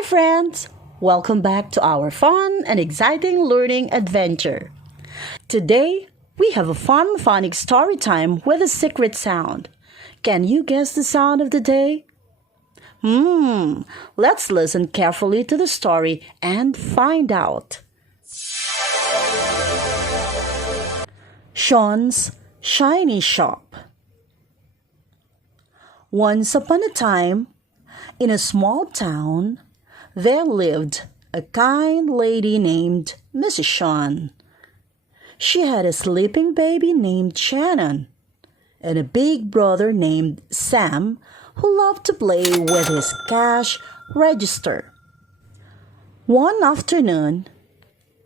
Hi friends! Welcome back to our fun and exciting learning adventure. Today, we have a fun phonics story time with a secret sound. Can you guess the sound of the day? Let's listen carefully to the story and find out. Shawn's Shiny Shop. Once upon a time, in a small town, there lived a kind lady named Mrs. Shawn. She had a sleeping baby named Shannon and a big brother named Sam who loved to play with his cash register. One afternoon,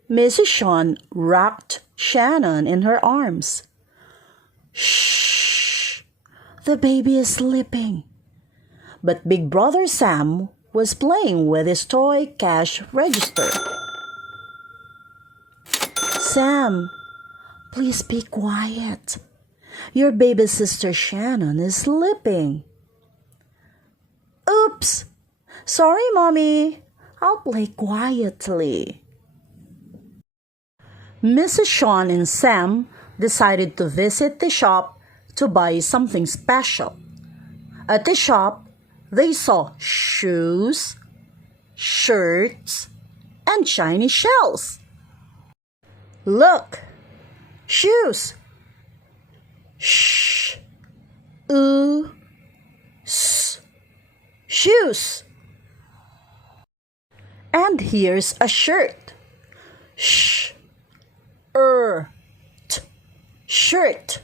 Mrs. Shawn rocked Shannon in her arms. "Shh! The baby is sleeping." But Big Brother Sam was playing with his toy cash register. "Sam, please be quiet. Your baby sister Shannon is sleeping." "Oops! Sorry, Mommy. I'll play quietly." Mrs. Shawn and Sam decided to visit the shop to buy something special. At the shop, they saw shoes, shirts, and shiny shells. "Look! Shoes! Shh! Ooh! S! Shoes! And here's a shirt. Shh! T! Shirt!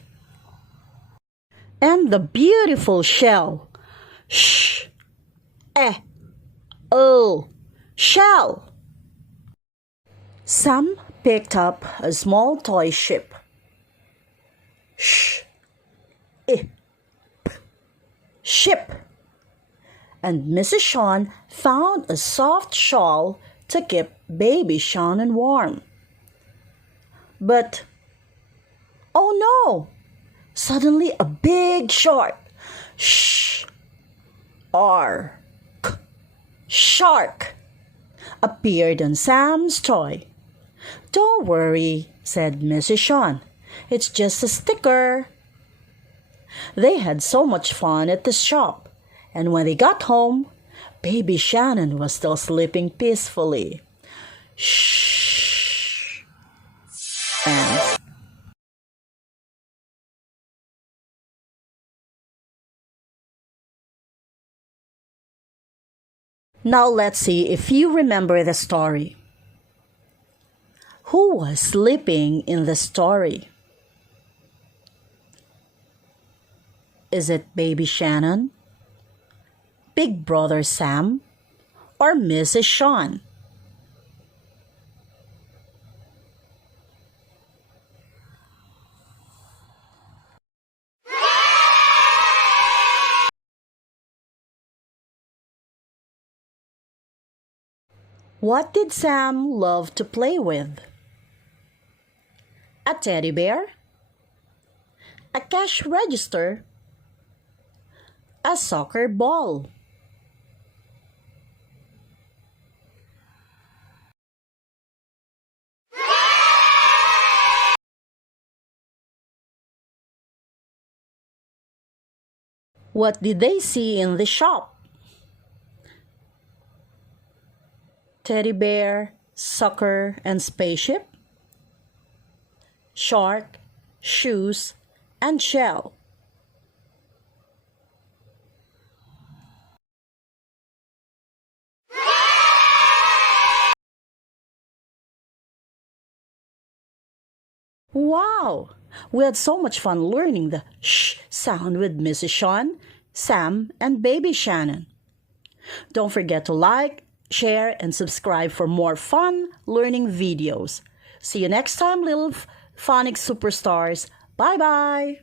And the beautiful shell. Shh! Shell! Sam picked up a small toy ship. Shh! Ship! And Mrs. Shawn found a soft shawl to keep baby Shannon warm. But, oh no! Suddenly a big shark, shark, appeared on Sam's toy. "Don't worry," said Mrs. Shawn. "It's just a sticker." They had so much fun at the shop, and when they got home, baby Shannon was still sleeping peacefully. Shh. And now let's see if you remember the story. Who was sleeping in the story? Is it baby Shannon, Big Brother Sam, or Mrs. Shawn? What did Sam love to play with? A teddy bear? A cash register? A soccer ball? What did they see in the shop? Teddy bear, soccer, and spaceship? Shark, shoes, and shell? Wow! We had so much fun learning the sh sound with Mrs. Shawn, Sam, and baby Shannon. Don't forget to like, share, and subscribe for more fun learning videos. See you next time, little phonics superstars. Bye-bye!